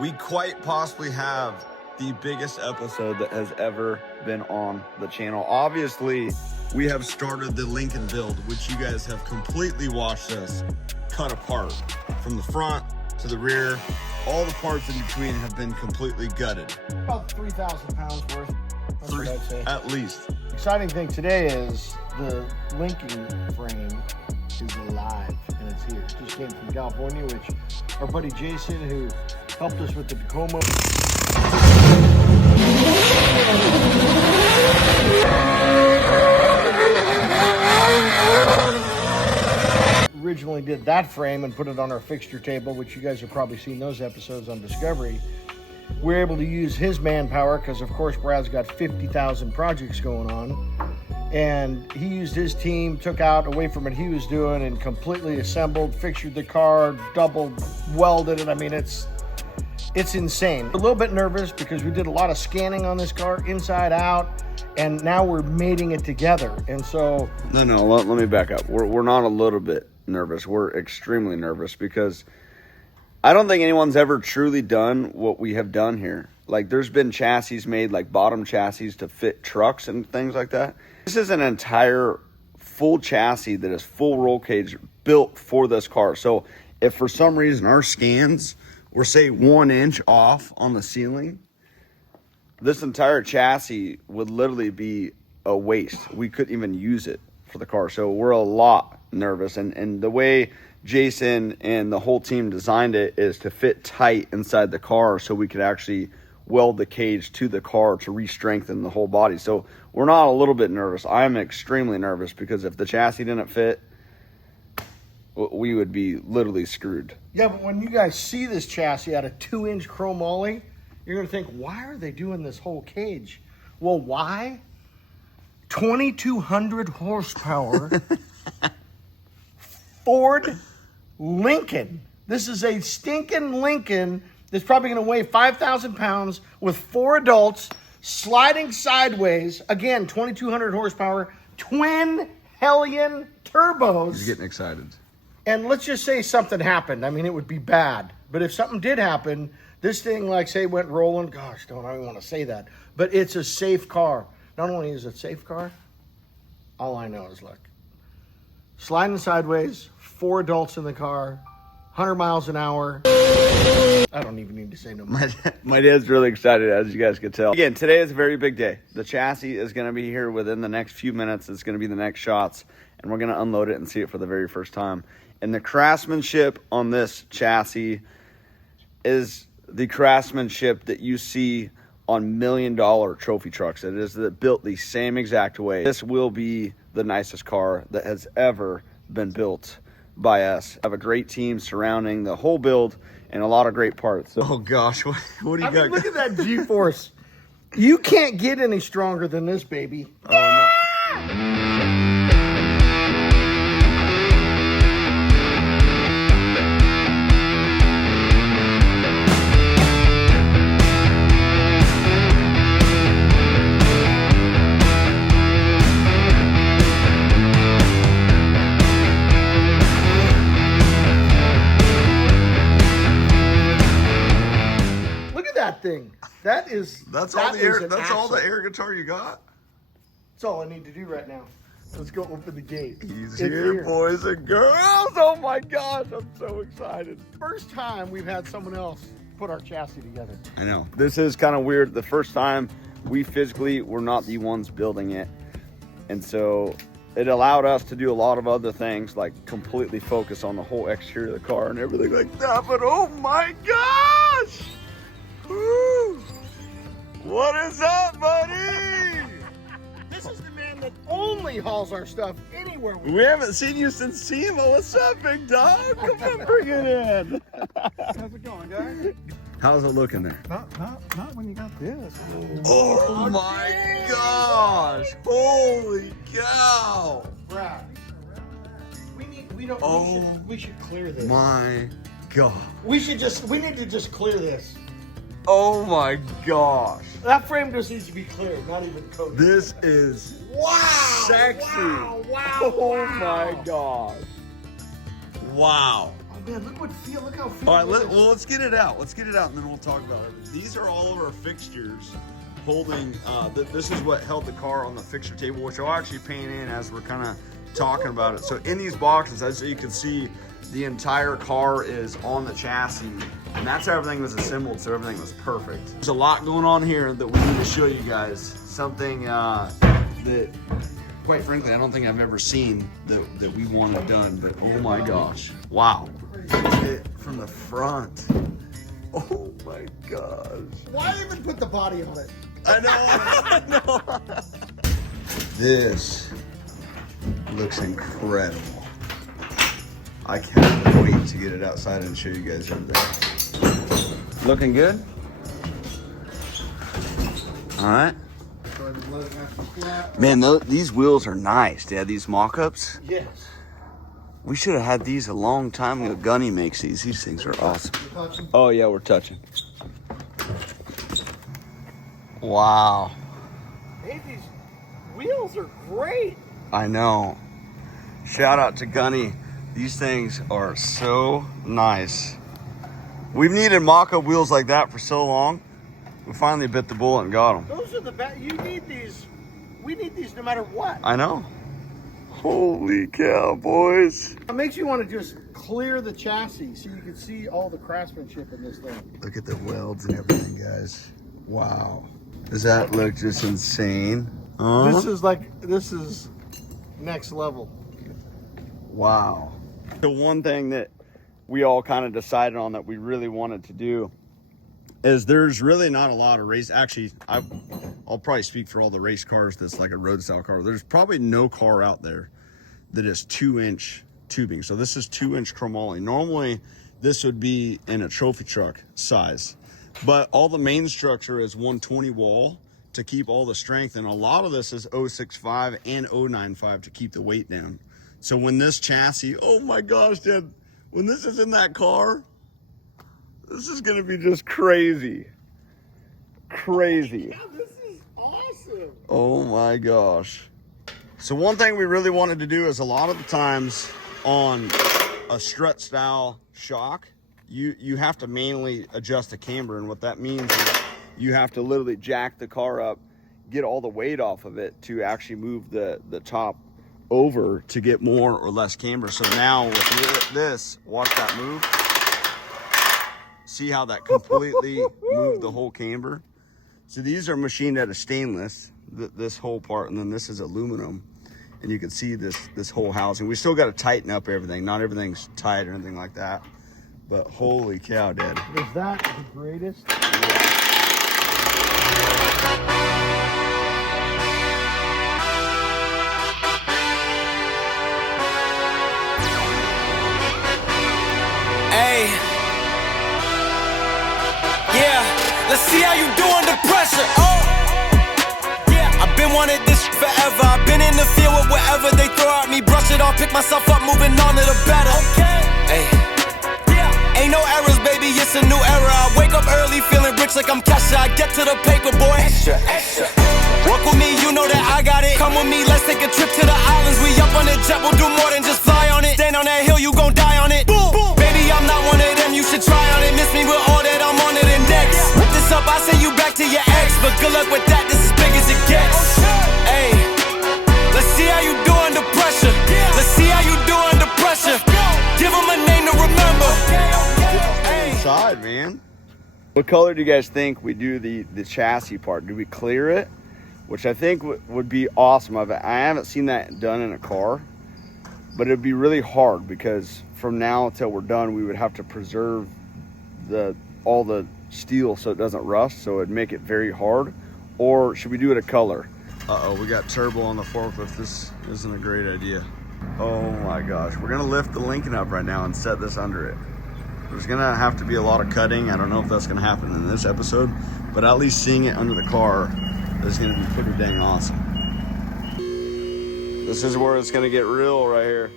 we quite possibly have the biggest episode that has ever been on the channel. Obviously, we have started the Lincoln build, which you guys have completely watched us cut apart. From the front to the rear, all the parts in between have been completely gutted. About 3,000 pounds worth, that's what I'd say. At least. Exciting thing today is the Lincoln frame is alive and it's here. It just came from California, which our buddy Jason, who helped us with the Tacoma. Originally did that frame and put it on our fixture table, which you guys have probably seen those episodes on Discovery. We're able to use his manpower because, of course, Brad's got 50,000 projects going on. And he used his team, took out away from what he was doing and completely assembled, fixtured the car, double welded it. I mean, it's insane. A little bit nervous because we did a lot of scanning on this car inside out, and now we're mating it together. And so... No, let me back up. We're not a little bit nervous. We're extremely nervous because I don't think anyone's ever truly done what we have done here. Like, there's been chassis made, like bottom chassis to fit trucks and things like that. This is an entire full chassis that is full roll cage built for this car. So if for some reason our scans were, say, 1 inch off on the ceiling, this entire chassis would literally be a waste. We couldn't even use it for the car. So we're a lot nervous. And the way Jason and the whole team designed it is to fit tight inside the car so we could actually weld the cage to the car to re-strengthen the whole body. So we're not a little bit nervous. I'm extremely nervous because if the chassis didn't fit, we would be literally screwed. Yeah, but when you guys see this chassis at a 2-inch chromoly, you're going to think, why are they doing this whole cage? Well, why? 2,200 horsepower Ford Lincoln. This is a stinking Lincoln that's probably going to weigh 5,000 pounds with 4 adults sliding sideways. Again, 2,200 horsepower, twin Hellion turbos. He's getting excited. And let's just say something happened. I mean, it would be bad. But if something did happen, this thing, like, say, went rolling. Gosh, don't I even want to say that. But it's a safe car. Not only is it a safe car, all I know is, look, sliding sideways, 4 adults in the car, 100 miles an hour. I don't even need to say no more. My dad's really excited, as you guys can tell. Again, today is a very big day. The chassis is going to be here within the next few minutes. It's going to be the next shots, and we're going to unload it and see it for the very first time. And the craftsmanship on this chassis is the craftsmanship that you see on $1 million trophy trucks. It is built the same exact way. This will be the nicest car that has ever been built by us. I have a great team surrounding the whole build and a lot of great parts. So, oh gosh, what do you got? Look at that G-force. You can't get any stronger than this, baby. Oh, no. Thing. That's all the air guitar you got? That's all I need to do right now. Let's go open the gate. He's here, boys and girls. Oh my gosh, I'm so excited. First time we've had someone else put our chassis together. I know. This is kind of weird. The first time we physically were not the ones building it. And so it allowed us to do a lot of other things, like completely focus on the whole exterior of the car and everything like that. But oh my gosh! Woo! What is up, buddy? This is the man that only hauls our stuff anywhere. We haven't seen you since SEMA. What's up, big dog? Come on, bring it in. How's it going, guys? How's it looking there? Not when you got this. Oh my gosh! Holy cow! Brad, we should clear this. My God. We need to just clear this. Oh my gosh. That frame just needs to be cleared, not even coated. This is sexy. Wow. Oh my gosh. Wow. I man, look how feel. All right, let's get it out. Let's get it out, and then we'll talk about it. These are all of our fixtures holding. This is what held the car on the fixture table, which I'll actually paint in as we're kind of talking about it. So in these boxes, as you can see, the entire car is on the chassis, and that's how everything was assembled, so everything was perfect. There's a lot going on here that we need to show you guys. Something that, quite frankly, I don't think I've ever seen that we wanted done, but oh my gosh. Wow. It from the front. Oh my gosh. Why even put the body on it? I know. This looks incredible. I can't wait to get it outside and show you guys everything. Looking good? All right. Man, these wheels are nice, Dad. These mock-ups. Yes. We should have had these a long time ago. Gunny makes these. These things are awesome. Oh, yeah, we're touching. Wow. Hey, these wheels are great. I know. Shout out to Gunny. These things are so nice. We've needed mock-up wheels like that for so long. We finally bit the bullet and got them. Those are the best. You need these. We need these no matter what. I know. Holy cow, boys. It makes you want to just clear the chassis so you can see all the craftsmanship in this thing. Look at the welds and everything, guys. Wow. Does that look just insane? This is next level. Wow. The one thing that we all kind of decided on that we really wanted to do is there's really not a lot of race. Actually, I'll probably speak for all the race cars that's like a road style car. There's probably no car out there that is 2-inch tubing. So this is 2-inch chromoly. Normally, this would be in a trophy truck size. But all the main structure is 120 wall to keep all the strength. And a lot of this is 065 and 095 to keep the weight down. So when this chassis, oh my gosh, Dad, when this is in that car, this is gonna be just crazy. Crazy. Yeah, this is awesome. Oh my gosh. So one thing we really wanted to do is a lot of the times on a strut style shock, you have to manually adjust the camber, and what that means is you have to literally jack the car up, get all the weight off of it to actually move the top over to get more or less camber. So now with this, watch that move. See how that completely moved the whole camber? So these are machined out of stainless, this whole part, and then this is aluminum. And you can see this whole housing. We still got to tighten up everything. Not everything's tight or anything like that. But holy cow, Dad. Is that the greatest? Hey, yeah, let's see how you do under pressure. Oh, yeah, I've been wanting this forever. I've been in the field with whatever they throw at me. Brush it off, pick myself up, moving on to the better. Okay, hey, yeah, ain't no errors, baby, it's a new era. I wake up early, feeling rich like I'm Kesha. I get to the paper, boy. Extra, extra. Walk with me, you know that I got it. Come with me, let's take a trip to the islands. We up on the jet, we'll do more than just fly on it. Stand on that hill, you gon' die on it. Boom, boom. Baby, I'm not one of them, you should try on it. Miss me with all that, I'm on it and next. Whip this up, I send you back to your ex. But good luck with that, this is big as it gets. Hey, let's see how you do under pressure. Let's see how you do under pressure. Give them a name to remember. Inside, man. What color do you guys think we do the chassis part? Do we clear it? Which I think would be awesome. I haven't seen that done in a car, but it'd be really hard because from now until we're done, we would have to preserve all the steel so it doesn't rust, so it'd make it very hard. Or should we do it a color? Uh-oh, we got turbo on the forklift. This isn't a great idea. Oh my gosh. We're gonna lift the Lincoln up right now and set this under it. There's gonna have to be a lot of cutting. I don't know if that's gonna happen in this episode, but at least seeing it under the car is gonna be pretty dang awesome. This is where it's gonna get real right here.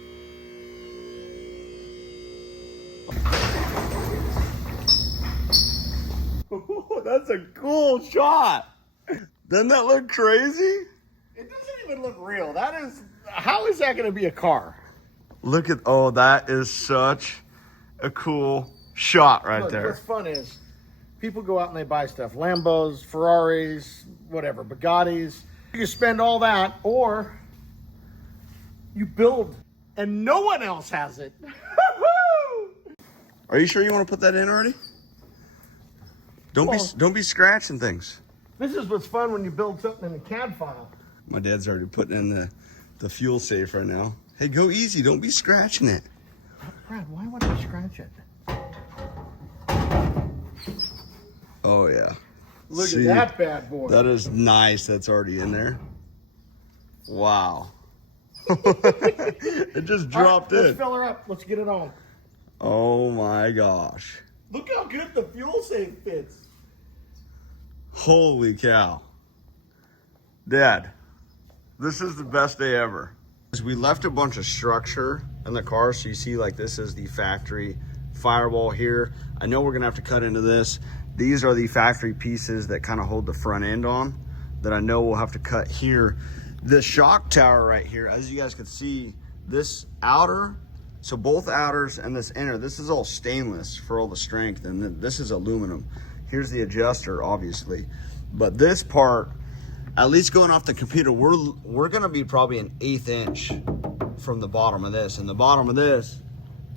That's a cool shot. Doesn't that look crazy? It doesn't even look real. How is that going to be a car? Look at, oh, that is such a cool shot right Look, there. what's fun is people go out and they buy stuff. Lambos, Ferraris, whatever, Bugattis. You can spend all that, or you build and no one else has it. Are you sure you want to put that in already? Don't be scratching things. This is what's fun when you build something in a CAD file. My dad's already putting in the fuel safe right now. Hey, go easy. Don't be scratching it. Brad, why would I scratch it? Oh, yeah. Look See, at that bad boy. That is nice. That's already in there. Wow. It just dropped Let's in. fill her up. Let's get it on. Oh, my gosh. Look how good the fuel safe fits. Holy cow. Dad, this is the best day ever. We left a bunch of structure in the car, so you see like this is the factory firewall here. I know we're gonna have to cut into this. These are the factory pieces that kind of hold the front end on that I know we'll have to cut here. The shock tower right here, as you guys can see, this outer, so both outers and this inner, this is all stainless for all the strength, and then this is aluminum. Here's the adjuster, obviously. But this part, at least going off the computer, we're gonna be probably an 1/8 inch from the bottom of this. And the bottom of this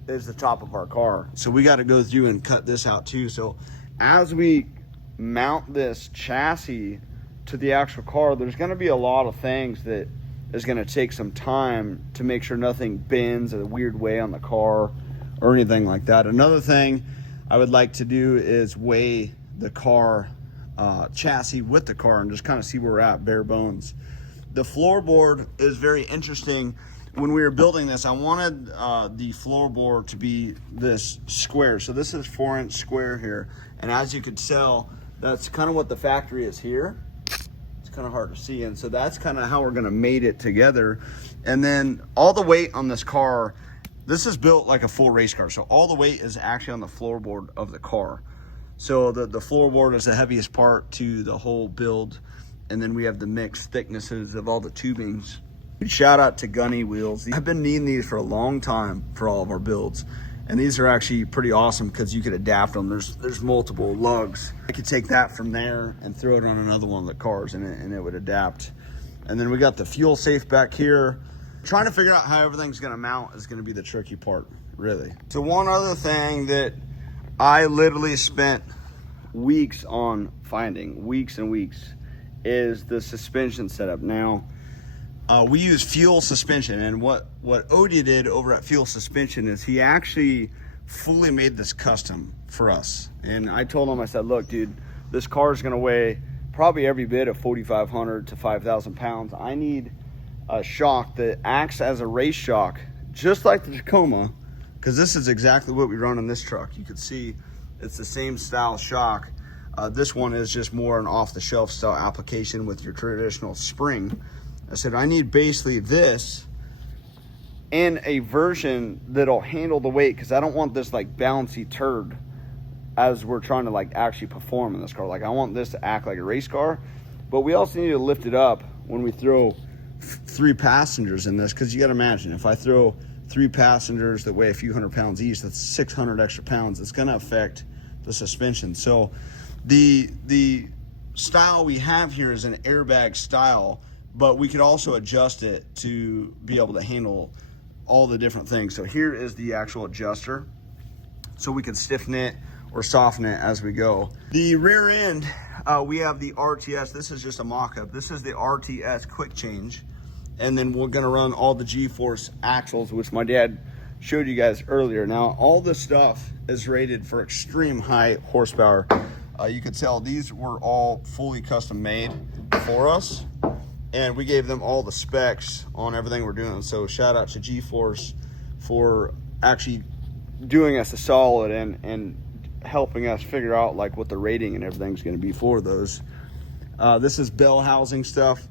is the top of our car. So we gotta go through and cut this out too. So as we mount this chassis to the actual car, there's gonna be a lot of things that is gonna take some time to make sure nothing bends in a weird way on the car or anything like that. Another thing I would like to do is weigh the car chassis with the car and just kind of see where we're at, bare bones. The floorboard is very interesting. When we were building this, I wanted the floorboard to be this square. So this is 4-inch square here. And as you could tell, that's kind of what the factory is here. It's kind of hard to see. And so that's kind of how we're gonna mate it together. And then all the weight on this car, this is built like a full race car. So all the weight is actually on the floorboard of the car. So the floorboard is the heaviest part to the whole build. And then we have the mixed thicknesses of all the tubings. Shout out to Gunny Wheels. I've been needing these for a long time for all of our builds. And these are actually pretty awesome because you could adapt them. There's multiple lugs. I could take that from there and throw it on another one of the cars and it would adapt. And then we got the fuel safe back here. Trying to figure out how everything's gonna mount is gonna be the tricky part, really. So one other thing that I literally spent weeks on finding, weeks and weeks, is the suspension setup. Now, we use Fuel Suspension, and what Odie did over at Fuel Suspension is he actually fully made this custom for us. And I told him, I said, look, dude, this car is gonna weigh probably every bit of 4,500 to 5,000 pounds. I need a shock that acts as a race shock, just like the Tacoma, because this is exactly what we run in this truck. You can see it's the same style shock. This one is just more an off-the-shelf style application with your traditional spring. I said, I need basically this in a version that'll handle the weight, because I don't want this like bouncy turd as we're trying to like actually perform in this car. Like I want this to act like a race car, but we also need to lift it up when we throw 3 passengers in this, because you got to imagine, if I throw 3 passengers that weigh a few hundred pounds each, that's 600 extra pounds. It's going to affect the suspension. So the style we have here is an airbag style, but we could also adjust it to be able to handle all the different things. So here is the actual adjuster, so we can stiffen it or soften it as we go. The rear end, we have the RTS. This is just a mock-up. This is the RTS quick change. And then we're gonna run all the G-force axles, which my dad showed you guys earlier. Now, all this stuff is rated for extreme high horsepower. You could tell these were all fully custom made for us. And we gave them all the specs on everything we're doing. So shout out to G-force for actually doing us a solid and helping us figure out like what the rating and everything's gonna be for those. This is bell housing stuff.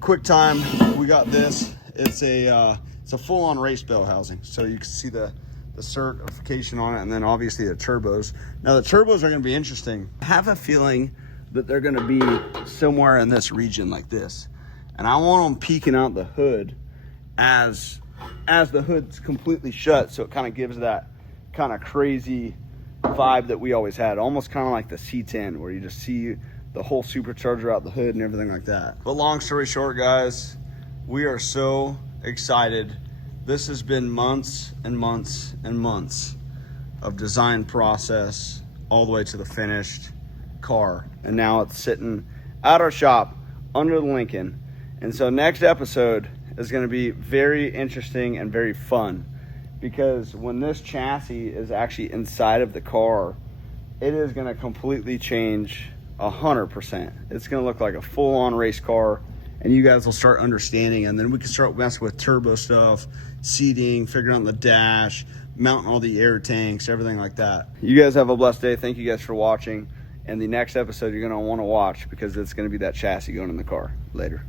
Quick time, we got this. It's a full-on race bell housing. So you can see the certification on it, and then obviously the turbos. Now the turbos are gonna be interesting. I have a feeling that they're gonna be somewhere in this region like this. And I want them peeking out the hood as the hood's completely shut, so it kind of gives that kind of crazy vibe that we always had, almost kind of like the C10, where you just see the whole supercharger out the hood and everything like that. But long story short, guys, we are so excited. This has been months and months and months of design process all the way to the finished car, and now it's sitting at our shop under the Lincoln. And so next episode is going to be very interesting and very fun, because when this chassis is actually inside of the car, it is going to completely change 100%. It's going to look like a full-on race car, and you guys will start understanding, and then we can start messing with turbo stuff, seating, figuring out the dash, mounting all the air tanks, everything like that. You guys have a blessed day. Thank you guys for watching, and the next episode you're going to want to watch, because it's going to be that chassis going in the car. Later.